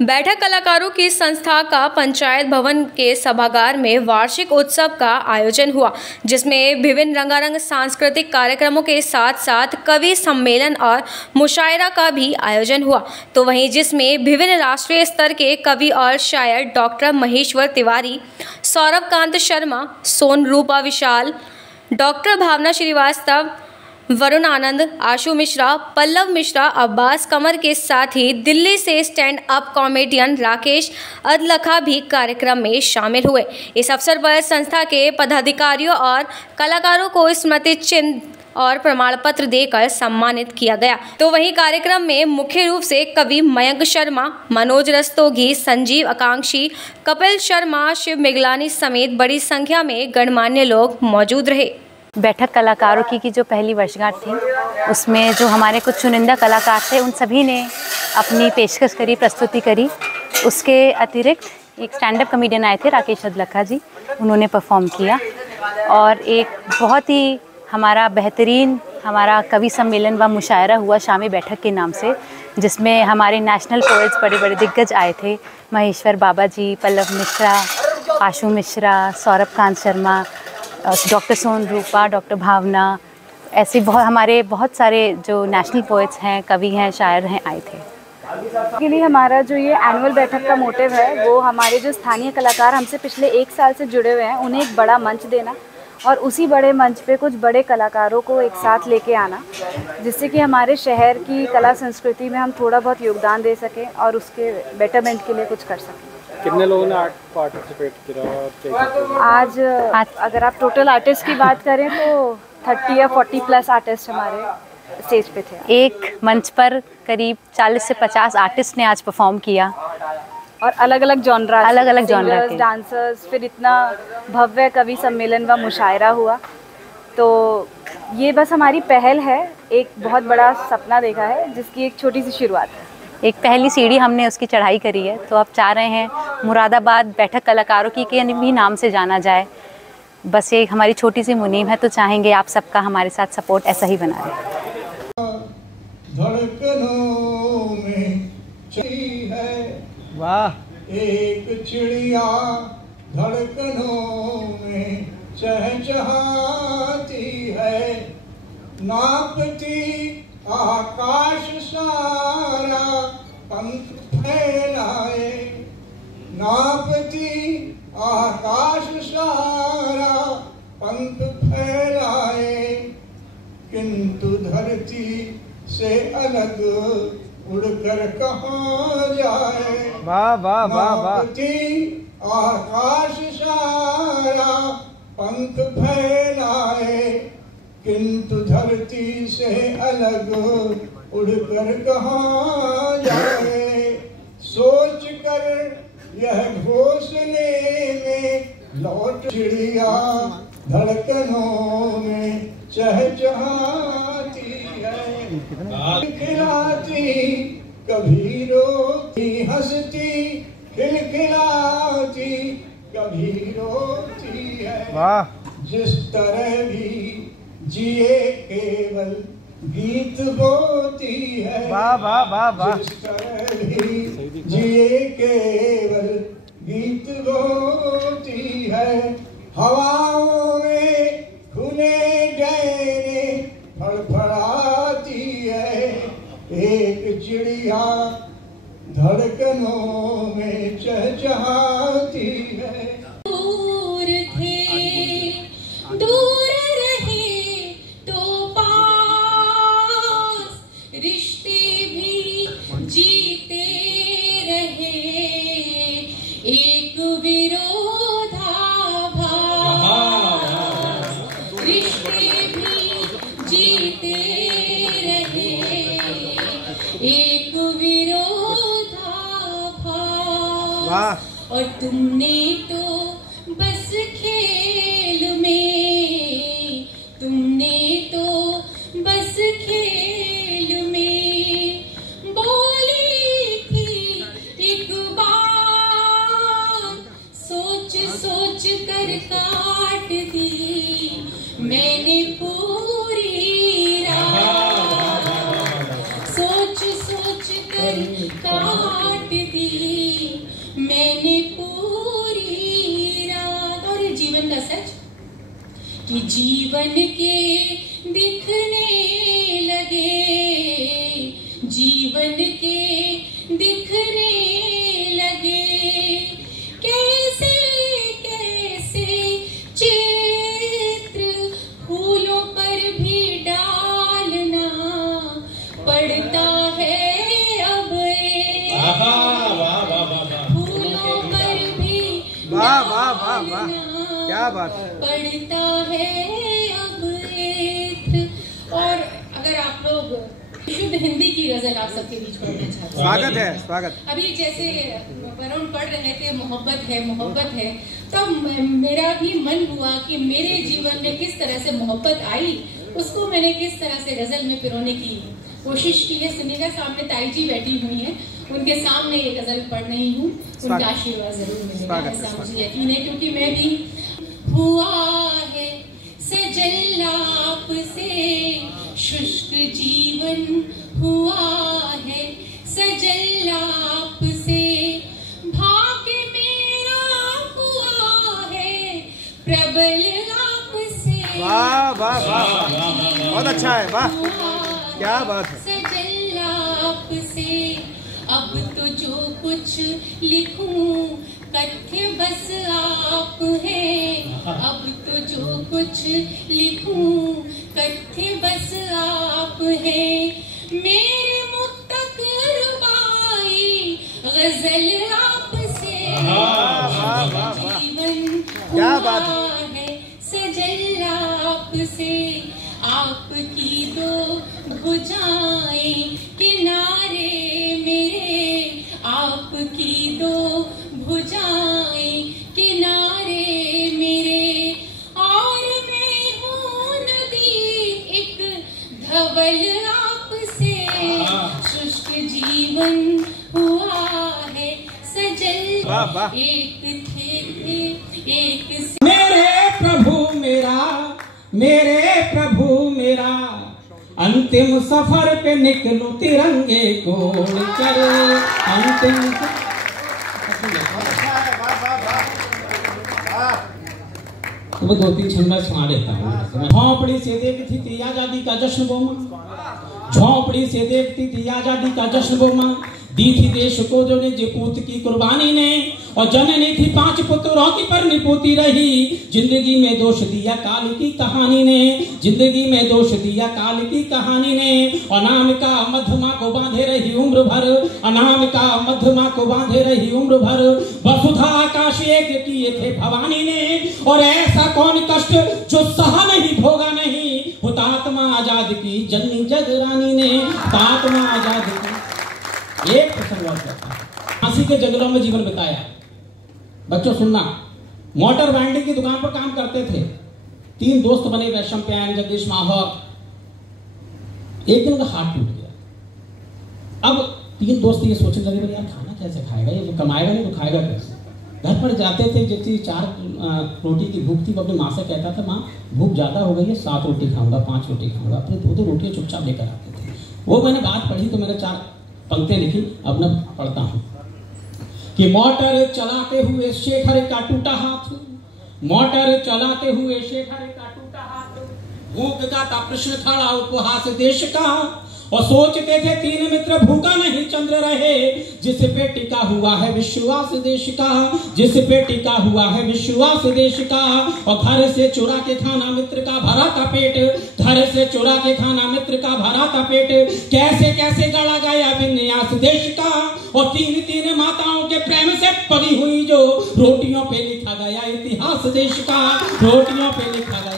बैठक कलाकारों की संस्था का पंचायत भवन के सभागार में वार्षिक उत्सव का आयोजन हुआ, जिसमें विभिन्न रंगारंग सांस्कृतिक कार्यक्रमों के साथ साथ कवि सम्मेलन और मुशायरा का भी आयोजन हुआ। तो वहीं जिसमें विभिन्न राष्ट्रीय स्तर के कवि और शायर डॉक्टर महेश्वर तिवारी, सौरभ कांत शर्मा, सोनरूपा विशाल, डॉक्टर भावना श्रीवास्तव, वरुण आनंद, आशु मिश्रा, पल्लव मिश्रा, अब्बास कमर के साथ ही दिल्ली से stand up comedian Rakesh Adlakha भी कार्यक्रम में शामिल हुए। इस अवसर पर संस्था के पदाधिकारियों और कलाकारों को स्मृति चिन्ह और प्रमाण पत्र देकर सम्मानित किया गया। तो वहीं कार्यक्रम में मुख्य रूप से कवि मयंक शर्मा, मनोज रस्तोगी, संजीव आकांक्षी, कपिल शर्मा, शिव मिगलानी समेत बड़ी संख्या में गणमान्य लोग मौजूद रहे। बैठक कलाकारों की जो पहली वर्षगांठ थी, उसमें जो हमारे कुछ चुनिंदा कलाकार थे, उन सभी ने अपनी पेशकश करी, प्रस्तुति करी। उसके अतिरिक्त एक स्टैंड अप कॉमेडियन आए थे, राकेश अदलखा जी, उन्होंने परफॉर्म किया। और एक बहुत ही बेहतरीन हमारा कवि सम्मेलन व मुशायरा हुआ शामी बैठक के नाम से, जिसमें हमारे नेशनल पोएट्स बड़े बड़े दिग्गज आए थे, महेश्वर बाबा जी, पल्लव मिश्रा, आशु मिश्रा, सौरभ कांत शर्मा, डॉक्टर सोनरूपा, डॉक्टर भावना, ऐसे हमारे बहुत सारे जो नेशनल पोएट्स हैं, कवि हैं, शायर हैं, आए थे। के लिए हमारा जो ये एनुअल बैठक का मोटिव है, वो हमारे जो स्थानीय कलाकार हमसे पिछले 1 साल से जुड़े हुए हैं, उन्हें एक बड़ा मंच देना और उसी बड़े मंच पे कुछ बड़े कलाकारों को एक साथ लेके आना, जिससे कि हमारे शहर की कला संस्कृति में हम थोड़ा बहुत योगदान दे सकें और उसके बेटरमेंट के लिए कुछ कर सकें। कितने लोगों ने पार्टिसिपेट किया? आज अगर आप टोटल आर्टिस्ट की बात करें तो 30 या 40 प्लस आर्टिस्ट हमारे स्टेज पे थे। एक मंच पर करीब 40 से 50 आर्टिस्ट ने आज परफॉर्म किया और अलग अलग जॉनरा के डांसर्स, फिर इतना भव्य कवि सम्मेलन व मुशायरा हुआ। तो ये बस हमारी पहल है, एक बहुत बड़ा सपना देखा है जिसकी एक छोटी सी शुरुआत है। एक पहली सीढ़ी हमने उसकी चढ़ाई करी है। तो अब चाह रहे हैं मुरादाबाद बैठक कलाकारों की के भी नाम से जाना जाए। बस ये हमारी छोटी सी मुनीम है, तो चाहेंगे आप सबका हमारे साथ सपोर्ट ऐसा ही बना रहे। धड़कनों में चली है, वाह, एक चिड़िया धड़कनों में चहचहाती है, नापती आकाश सारा पंख फैलाए, नापती आकाश सारा पंख फैलाए, किंतु धरती से अलग उड़कर कहाँ जाए। वाह वाह वाह वाह। नापती आकाश सारा पंख फैलाए, किंतु धरती से अलग उड़कर कहाँ जाए। सोच कर यह घोंसले में लौट, चिड़िया धड़कनों में चहचहाती है, खिलखिलाती कभी रोती, हंसती खिलखिलाती कभी रोती है। वाह। जिस तरह भी जिए केवल गीत बोती है, वाह वाह वाह वाह। जिस तरह भी जिए केवल गीत बोती है, हवाओं में खुले डैने फड़फड़ाती है, एक चिड़िया धड़कनों में चहचहाती है। दूर थे, दूर रहे तो पास, रिश्ते भी जीते रहे, एक विरोधाभास, रिश्ते भी जीते रहे, एक विरोधाभास। और तुमने तो बस खेल में, तुमने तो बस खेल में बोली थी एक बात, सोच सोच कर काट दी मैंने पूरी रात, सोच सोच कर काट दी कि जीवन के दिखने लगे, जीवन के दिखने लगे। कैसे कैसे चित्र फूलों पर भी डालना पड़ता है अब, फूलों पर भी डालना क्या बात पड़ता है अब इत्र। और अगर आप लोग शुद्ध हिंदी की गजल आप सबके बीच पढ़ना चाहते हैं, स्वागत है, स्वागत। अभी जैसे वरुण पढ़ रहे थे मोहब्बत है मोहब्बत है, तब मेरा भी मन हुआ कि मेरे जीवन में किस तरह से मोहब्बत आई, उसको मैंने किस तरह से गजल में पिरोने की कोशिश की है। सुनिएगा, सामने ताई जी बैठी हुई हैं, उनके सामने ये गजल पढ़ रही हूँ, उनका आशीर्वाद जरूर मिलेगा, ऐसा मुझे यकीन है, क्योंकि मैं भी हुआ है सजल आपसे शुष्क जीवन, हुआ है सजल आपसे भाग्य मेरा, हुआ है प्रबल आपसे। वाह वाह वाह, बहुत अच्छा है, वाह क्या बात है। सजल आपसे अब तो जो कुछ लिखूं कथ्य बस आप हैं, अब तो जो कुछ लिखूं कथ्य बस आप हैं। मेरे मुक्तक रुबाई गजल आपसे, जीवन हुआ है सजल आपसे। आपकी दो भुजाएं किनारे मेरे, आपकी दो भुजाएं किनारे मेरे, और मैं हूँ नदी एक धवल आपसे, शुष्क जीवन हुआ है सजल। एक थे एक मेरे प्रभु मेरा अंतिम सफर पे निकलूं तिरंगे को चल, अंतिम तो मैं 2-3 छंद में सुना देता हूँ। झोंपड़ी से देखती थी आजादी का जश्न वो माँ, झोंपड़ी से देखती थी आजादी का जश्न वो माँ, दी थी देश को जो ने पूत की कुर्बानी ने, और जननी थी 5 पुत्रों की पर निपोती रही। जिंदगी में दोष दिया काल की कहानी ने, जिंदगी में दोष दिया काल की कहानी ने। अनामिका मध्यमा को बांधे रही उम्र भर, अनामिका मध्यमा को बांधे रही उम्र भर। वसुधा आकाश एक किए थे भवानी ने, और ऐसा कौन कष्ट जो सहा नहीं भोगा नहीं। हुतात्मा आजाद की जननी जगरानी ने, हुतात्मा आजाद की। एक प्रसंग फांसी के जंगलों में जीवन बिताया। बच्चों सुनना, मोटर बाइंडिंग की दुकान पर काम करते थे। 3 दोस्त बने, वैशम प्यान, जगदीश माहौर। एक दिन उनका हाथ टूट गया। अब 3 दोस्त ये सोचने लगे, यार खाना कैसे खाएगा, ये कमाएगा नहीं तो खाएगा कैसे। घर पर जाते थे, जैसे 4 रोटी की भूख थी, वो अपनी माँ से कहता था, माँ भूख ज्यादा हो गई है, 7 रोटी खाऊंगा, 5 रोटी खाऊंगा। अपने 2 रोटियां चुपचाप लेकर आते थे। वो मैंने बात पढ़ी तो मैंने 4 पंक्तियां लिखी, अब मैं पढ़ता हूं कि मोटर चलाते हुए शेखर का टूटा हाथ, मोटर चलाते हुए शेखर का टूटा हाथ। भूख का था प्रश्न खड़ा उपहास देश का, और सोचते थे 3 मित्र भूखा नहीं चंद्र रहे। जिस पे टिका हुआ है विश्वास देश का, जिस पे टिका हुआ है विश्वास देश का। और घर से चुरा के खाना मित्र का भरा था पेट, घर से चुरा के खाना मित्र का भरा था पेट। कैसे कैसे गढ़ा गया विन्यास देश का, और 3 माताओं के प्रेम से पली हुई जो रोटियों पे लिखा गया इतिहास देश का, रोटियों पे लिखा गया